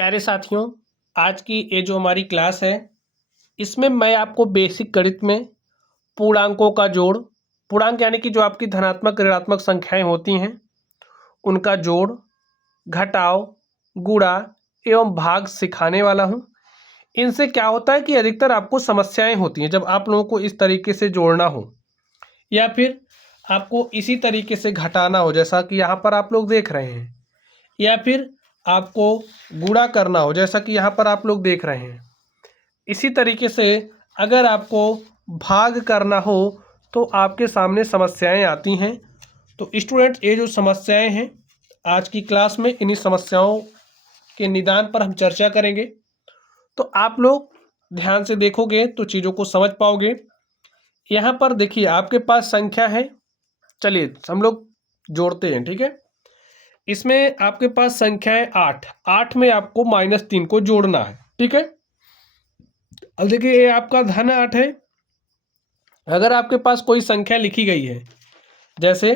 प्यारे साथियों, आज की ये जो हमारी क्लास है, इसमें मैं आपको बेसिक गणित में पूर्णांकों का जोड़, पूर्णांक यानी कि जो आपकी धनात्मक ऋणात्मक संख्याएं होती हैं, उनका जोड़, घटाव, गुणा एवं भाग सिखाने वाला हूं। इनसे क्या होता है कि अधिकतर आपको समस्याएं होती हैं जब आप लोगों को इस तरीके से जोड़ना हो या फिर आपको इसी तरीके से घटाना हो, जैसा कि यहाँ पर आप लोग देख रहे हैं, या फिर आपको गुणा करना हो जैसा कि यहाँ पर आप लोग देख रहे हैं। इसी तरीके से अगर आपको भाग करना हो तो आपके सामने समस्याएं आती हैं। तो स्टूडेंट, ये जो समस्याएं हैं आज की क्लास में, इन्हीं समस्याओं के निदान पर हम चर्चा करेंगे। तो आप लोग ध्यान से देखोगे तो चीज़ों को समझ पाओगे। यहाँ पर देखिए आपके पास संख्या है, चलिए हम लोग जोड़ते हैं, ठीक है। इसमें आपके पास संख्या है 8, 8 में आपको -3 को जोड़ना है, ठीक है। अब देखिए ये आपका धन 8 है। अगर आपके पास कोई संख्या लिखी गई है, जैसे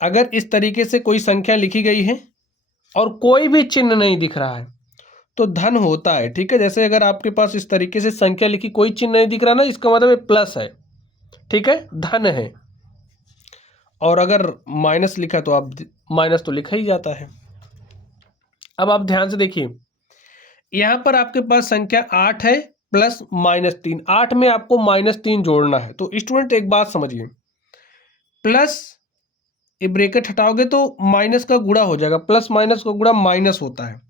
अगर इस तरीके से कोई संख्या लिखी गई है और कोई भी चिन्ह नहीं दिख रहा है तो धन होता है, ठीक है। जैसे अगर आपके पास इस तरीके से संख्या लिखी, कोई चिन्ह नहीं दिख रहा ना, इसका मतलब ये प्लस है, ठीक है, धन है। और अगर माइनस लिखा तो आप माइनस तो लिखा ही जाता है। अब आप ध्यान से देखिए, यहाँ पर आपके पास संख्या 8 है प्लस -3, 8 में आपको -3 जोड़ना है। तो स्टूडेंट एक बात समझिए, प्लस ये ब्रैकेट हटाओगे तो माइनस का गुणा हो जाएगा, प्लस माइनस का गुणा माइनस होता है।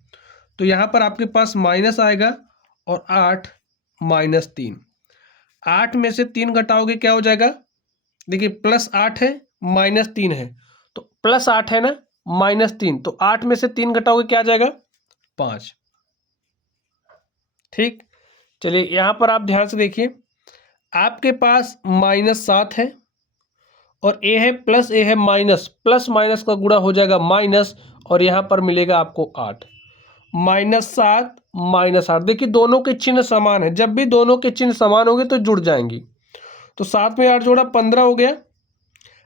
तो यहाँ पर आपके पास माइनस आएगा और 8 -3, 8 में से 3 घटाओगे क्या हो जाएगा, देखिए +8 है -3 है, तो +8 है ना, -3, तो 8 में से 3 घटाओगे क्या आ जाएगा, 5, ठीक। चलिए यहाँ पर आप ध्यान से देखिए, आपके पास -7 है और ए है प्लस ए है माइनस, प्लस माइनस का गुणा हो जाएगा माइनस, और यहाँ पर मिलेगा आपको 8, -7 -8। देखिए दोनों के चिन्ह समान है, जब भी दोनों के चिन्ह समान होंगे तो जुड़ जाएंगी। तो 7 में 8 जोड़ा 15 हो गया।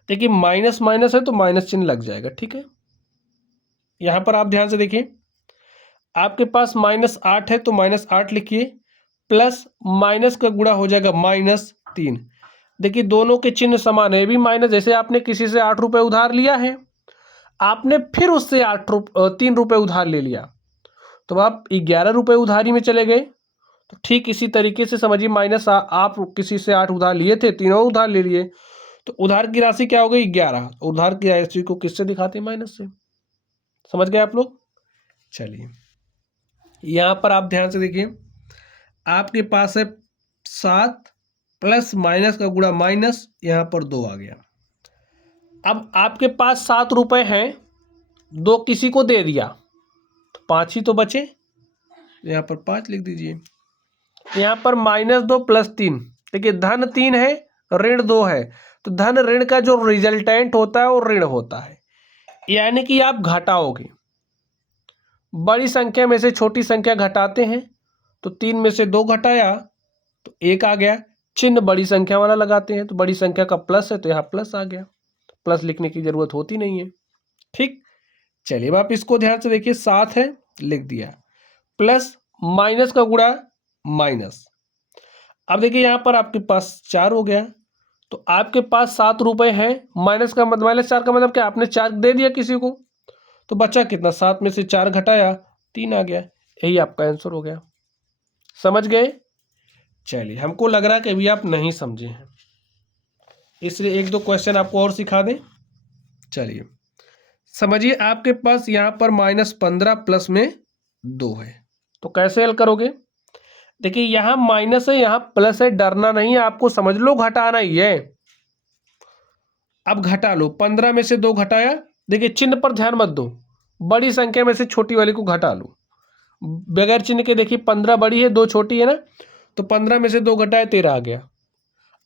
देखिए माइनस माइनस है तो माइनस चिन्ह लग जाएगा, ठीक है। यहाँ पर आप ध्यान से देखिए, आपके पास -8 है तो -8 लिखिए, प्लस माइनस का गुणा हो जाएगा -3। देखिए दोनों के चिन्ह समान है, भी माइनस, जैसे आपने किसी से 8 रुपये उधार लिया है, आपने फिर उससे 3 रुपये उधार ले लिया, तो आप 11 रुपये उधारी में चले गए। तो ठीक इसी तरीके से समझिए, माइनस आप किसी से 8 उधार लिए थे, तीनों उधार ले लिए, तो उधार की राशि क्या हो गई, 11। उधार की राशि को किससे दिखाते हैं, माइनस से। समझ गए आप लोग। चलिए यहाँ पर आप ध्यान से देखिए, आपके पास है 7 प्लस माइनस का गुणा माइनस, यहाँ पर 2 आ गया। अब आपके पास 7 रुपये हैं, 2 किसी को दे दिया तो 5 ही तो बचे, यहाँ पर 5 लिख दीजिए। यहाँ पर -2 + 3, देखिए धन 3 है ऋण 2 है, तो धन ऋण का जो रिजल्टेंट होता है वो ऋण होता है, यानी कि आप घटाओगे, बड़ी संख्या में से छोटी संख्या घटाते हैं। तो 3 में से 2 घटाया तो 1 आ गया, चिन्ह बड़ी संख्या वाला लगाते हैं, तो बड़ी संख्या का प्लस है तो यहाँ प्लस आ गया, प्लस लिखने की जरूरत होती नहीं है, ठीक। चलिए अब आप इसको ध्यान से देखिए, 7 है लिख दिया, प्लस माइनस का गुणा माइनस। अब देखिए यहाँ पर आपके पास 4 हो गया, तो आपके पास 7 रुपये है, माइनस का मतलब -4 का मतलब क्या, आपने 4 दे दिया किसी को, तो बचा कितना, 7 में से 4 घटाया 3 आ गया, यही आपका आंसर हो गया। समझ गए। चलिए हमको लग रहा है कि अभी आप नहीं समझे हैं, इसलिए 1-2 क्वेश्चन आपको और सिखा दें। चलिए समझिए, आपके पास यहाँ पर -15 प्लस में 2 है, तो कैसे हल करोगे। देखिए यहाँ माइनस है, यहाँ प्लस है, डरना नहीं है, आपको समझ लो घटाना ही है। अब घटा लो, 15 में से 2 घटाया, देखिए चिन्ह पर ध्यान मत दो, बड़ी संख्या में से छोटी वाली को घटा लो, बगैर चिन्ह के। देखिए 15 बड़ी है, 2 छोटी है ना, तो 15 में से 2 घटाए 13 आ गया।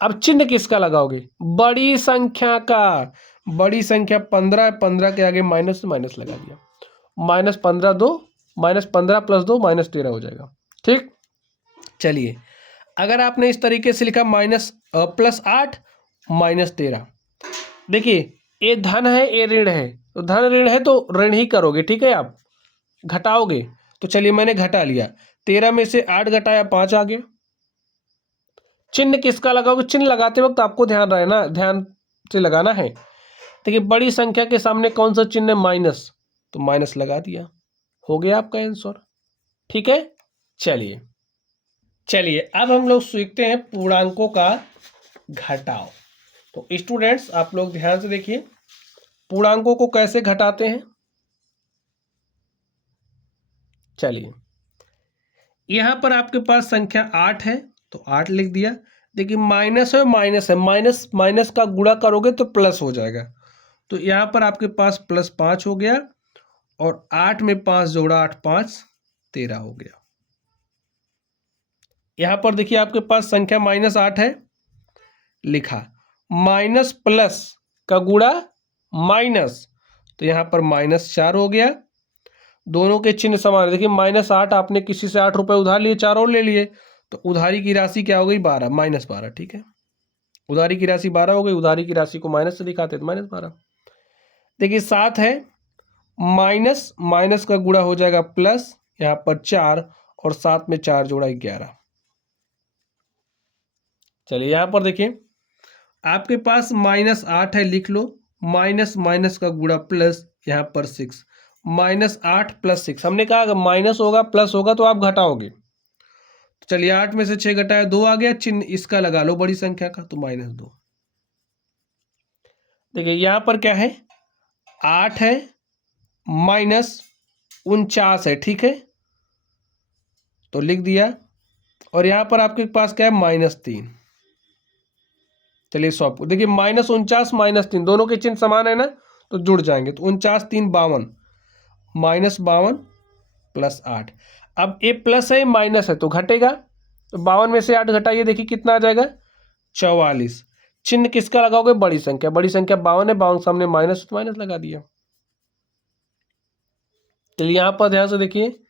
अब चिन्ह किसका लगाओगे, बड़ी संख्या का, बड़ी संख्या 15 है, 15 के आगे माइनस माइनस लगा दिया, -15 2, -15 + 2 -13 हो जाएगा, ठीक। चलिए अगर आपने इस तरीके से लिखा +8 -13, देखिए ये धन है ये ऋण है, तो धन ऋण है तो ऋण ही करोगे, ठीक है। आप घटाओगे तो चलिए मैंने घटा लिया, 13 में से 8 घटाया 5 आ गया। चिन्ह किसका लगाओगे? चिन्ह लगाते वक्त आपको ध्यान रहना, ध्यान से लगाना है। देखिए बड़ी संख्या के सामने कौन सा चिन्ह है? माइनस, तो माइनस लगा दिया, हो गया आपका आंसर। ठीक है, चलिए चलिए अब हम लोग सीखते हैं पूर्णांकों का घटाव। तो स्टूडेंट्स आप लोग ध्यान से देखिए पूर्णांकों को कैसे घटाते हैं। चलिए यहां पर आपके पास संख्या 8 है तो 8 लिख दिया। देखिए माइनस है, माइनस है, माइनस माइनस का गुणा करोगे तो प्लस हो जाएगा, तो यहां पर आपके पास +5 हो गया, और 8 में 5 जोड़ा 8 5 13 हो गया। यहां पर देखिए आपके पास संख्या -8 है, लिखा, माइनस प्लस का गुणा माइनस, तो यहां पर -4 हो गया। दोनों के चिन्ह समान है। देखिए -8 आपने किसी से 8 रुपए उधार लिए, 4 और ले लिए, तो उधारी की राशि क्या हो गई? 12, -12। ठीक है, उधारी की राशि 12 हो गई, उधारी की राशि को माइनस से दिखाते तो -12। देखिए 7 है, माइनस माइनस का गुणा हो जाएगा प्लस, यहां पर 4, और 7 में 4 जोड़ा 11। चलिए यहां पर देखिए आपके पास -8 है, लिख लो, माइनस माइनस का गुणा प्लस, यहां पर 6, -8 + 6। हमने कहा अगर माइनस होगा प्लस होगा तो आप घटाओगे, तो चलिए 8 में से 6 घटाया 2 आ गया, चिन्ह इसका लगा लो बड़ी संख्या का, तो -2। देखिए यहां पर क्या है? 8 है, -49 है। ठीक है, तो लिख दिया, और यहां पर आपके पास क्या है? -3। चलिए सॉल्व, देखिए -49 -3 दोनों के चिन्ह समान है ना, तो जुड़ जाएंगे, तो 49 3 52, -52 + 8। अब ये प्लस है माइनस है तो घटेगा, तो 52 में से 8 घटाइए, देखिए कितना आ जाएगा? 44। चिन्ह किसका लगाओगे? बड़ी संख्या, बड़ी संख्या 52 है, 52 सामने माइनस तो माइनस लगा दिया। चलिए यहां पर ध्यान से देखिए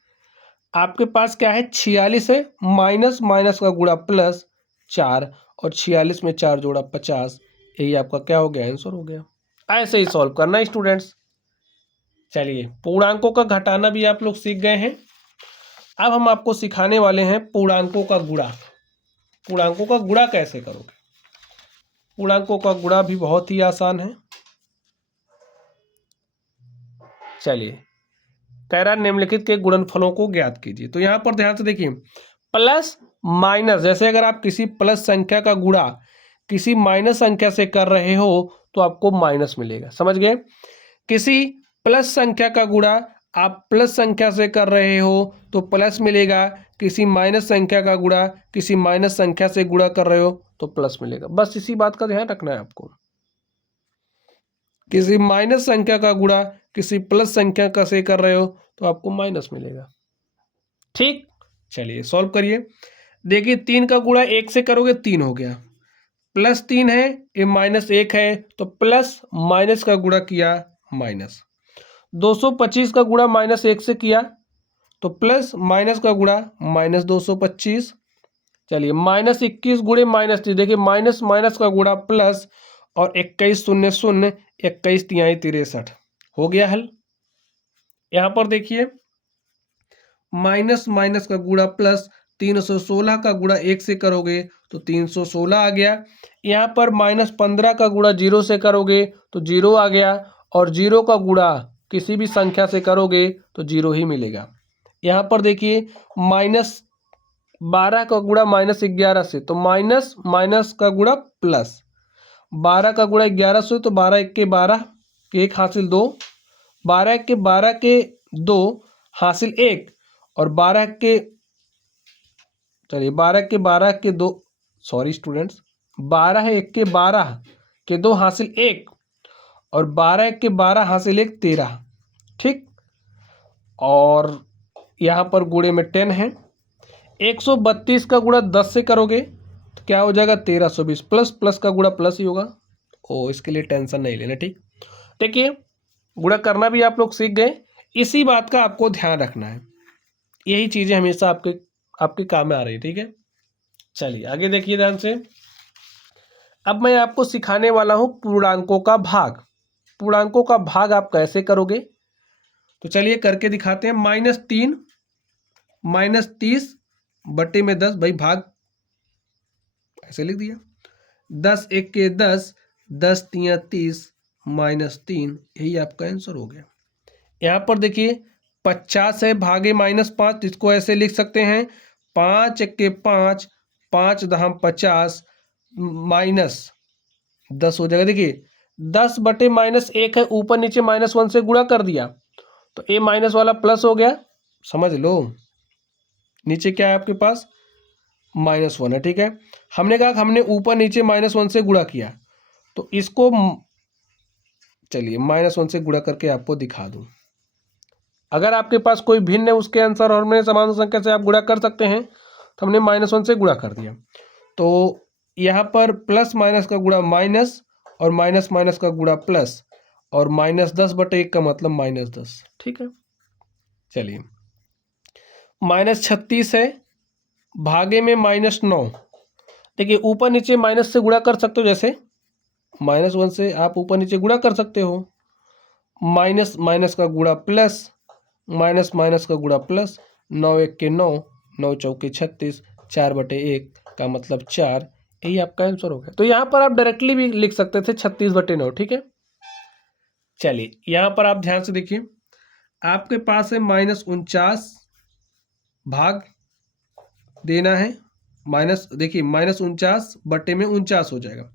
आपके पास क्या है? 46 है, माइनस माइनस का गुणा प्लस 4, और 46 में 4 जोड़ा 50, यही आपका क्या हो गया? आंसर हो गया। ऐसे ही सॉल्व करना स्टूडेंट्स। चलिए पूर्णांकों का घटाना भी आप लोग सीख गए हैं। अब हम आपको सिखाने वाले हैं पूर्णांकों का गुणा। पूर्णांकों का गुणा कैसे करोगे? पूर्णांकों का गुणा भी बहुत ही आसान है। चलिए कह रहा निम्नलिखित के गुणनफलों को ज्ञात कीजिए। तो यहां पर ध्यान से देखिए प्लस माइनस, जैसे अगर आप किसी प्लस संख्या का गुणा किसी माइनस संख्या से कर रहे हो तो आपको माइनस मिलेगा, समझ गए? किसी प्लस संख्या का गुणा आप प्लस संख्या से कर रहे हो तो प्लस मिलेगा, किसी माइनस संख्या का गुणा किसी माइनस संख्या से गुणा कर रहे हो तो प्लस मिलेगा। बस इसी बात का ध्यान रखना है आपको। किसी माइनस संख्या का गुणा किसी प्लस संख्या का से कर रहे हो तो आपको माइनस मिलेगा। ठीक, चलिए सॉल्व करिए। देखिए 3 का गुणा 1 से करोगे 3 हो गया, +3 है, ये -1 है, तो प्लस माइनस का गुणा किया माइनस। 225 का गुणा -1 से किया तो प्लस माइनस का गुणा -225। चलिए -21 गुणे -3, देखिए माइनस माइनस का गुणा प्लस, और 21 0 0, 21 तिहाई 63, हो गया हल। यहां पर देखिए माइनस माइनस का गुणा प्लस, 316 का गुणा 1 से करोगे तो 316 आ गया। यहाँ पर -15 का गुणा 0 से करोगे तो 0 आ गया, और 0 का गुणा किसी भी संख्या से करोगे तो 0 ही मिलेगा। यहाँ पर देखिए -12 का गुणा -11 से, तो माइनस माइनस का गुणा प्लस, 12 का गुणा 11 से, तो 12 1 के 12 के 1 हासिल 2, 12 1 के 12 के 2 हासिल 1, और 12 के, चलिए 12 के 12 के 2, सॉरी स्टूडेंट्स, 12 है 1 के 12 के 2 हासिल 1, और 12 1 के 12 हासिल 1 13। ठीक, और यहाँ पर गुणे में 10 है। 132 का गुणा 10 से करोगे तो क्या हो जाएगा? 1320, प्लस प्लस का गुणा प्लस ही होगा। ओ, इसके लिए टेंशन नहीं लेना। ठीक, देखिए गुणा करना भी आप लोग सीख गए, इसी बात का आपको ध्यान रखना है। यही चीजें हमेशा आपके काम में आ रही है। ठीक है, चलिए आगे देखिए ध्यान से। अब मैं आपको सिखाने वाला हूं पूर्णांकों का भाग। पूर्णांकों का भाग आप कैसे करोगे, तो चलिए करके दिखाते हैं। -3 -30/10 भाई भाग ऐसे लिख दिया। 10 एक के 10, 10 तिया 30 -3, यही आपका आंसर हो गया। यहाँ पर देखिए 50 है भागे -5, इसको ऐसे लिख सकते हैं 5 एक के 5, 5 दहम 50 -10 हो जाएगा। देखिए 10/-1 है, ऊपर नीचे -1 से गुणा कर दिया तो ए माइनस वाला प्लस हो गया, समझ लो। नीचे क्या है आपके पास -1 है, ठीक है। हमने कहा कि हमने ऊपर नीचे -1 से गुणा किया तो इसको चलिए -1 से गुणा करके आपको दिखा दूं। अगर आपके पास कोई भिन्न है उसके आंसर और में समान संख्या से आप गुणा कर सकते हैं, तो हमने -1 से गुणा कर दिया तो यहाँ पर प्लस माइनस का गुणा माइनस और माइनस माइनस का गुणा प्लस और -10/1 का मतलब -10, ठीक है। चलिए -36 है भागे में -9, देखिए ऊपर नीचे माइनस से गुणा कर सकते हो, जैसे -1 से आप ऊपर नीचे गुणा कर सकते हो, माइनस माइनस का गुणा प्लस, माइनस माइनस का गुणा प्लस, 9 एक के 9, 9 चौके 36, 4/1 का मतलब 4, यही आपका आंसर हो गया। तो यहाँ पर आप डायरेक्टली भी लिख सकते थे 36/9, ठीक है। चलिए यहाँ पर आप ध्यान से देखिए, आपके पास है -49 भाग देना है माइनस, देखिए -49/49 हो जाएगा,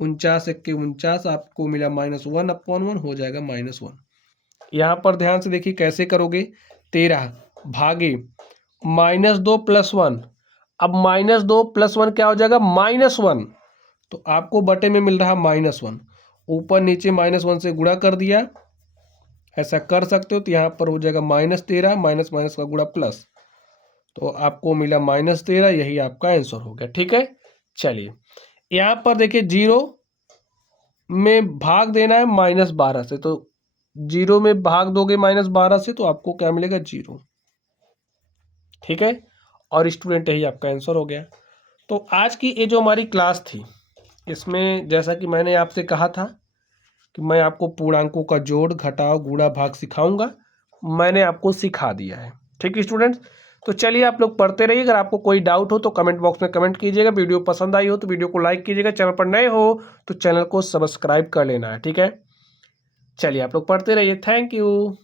49 एक के 49, आपको मिला -1/1 हो जाएगा -1। यहाँ पर ध्यान से देखिए कैसे करोगे, 13 भागे -2 + 1, अब -2 + 1 क्या हो जाएगा -1, तो आपको बटे में मिल रहा -1, ऊपर नीचे -1 से गुणा कर दिया, ऐसा कर सकते हो। तो यहाँ पर हो जाएगा -13, माइनस माइनस का गुणा प्लस, तो आपको मिला -13, यही आपका आंसर हो गया, ठीक है। चलिए यहाँ पर देखिए 0 में भाग देना है -12 से, तो 0 में भाग दोगे -12 से तो आपको क्या मिलेगा 0, ठीक है। और स्टूडेंट यही आपका आंसर हो गया। तो आज की ये जो हमारी क्लास थी, इसमें जैसा कि मैंने आपसे कहा था कि मैं आपको पूर्णांकों का जोड़ घटाव गुणा भाग सिखाऊंगा, मैंने आपको सिखा दिया है, ठीक है स्टूडेंट्स। तो चलिए आप लोग पढ़ते रहिए, अगर आपको कोई डाउट हो तो कमेंट बॉक्स में कमेंट कीजिएगा, वीडियो पसंद आई हो तो वीडियो को लाइक कीजिएगा, चैनल पर नए हो तो चैनल को सब्सक्राइब कर लेना है, ठीक है। चलिए आप लोग पढ़ते रहिए, थैंक यू।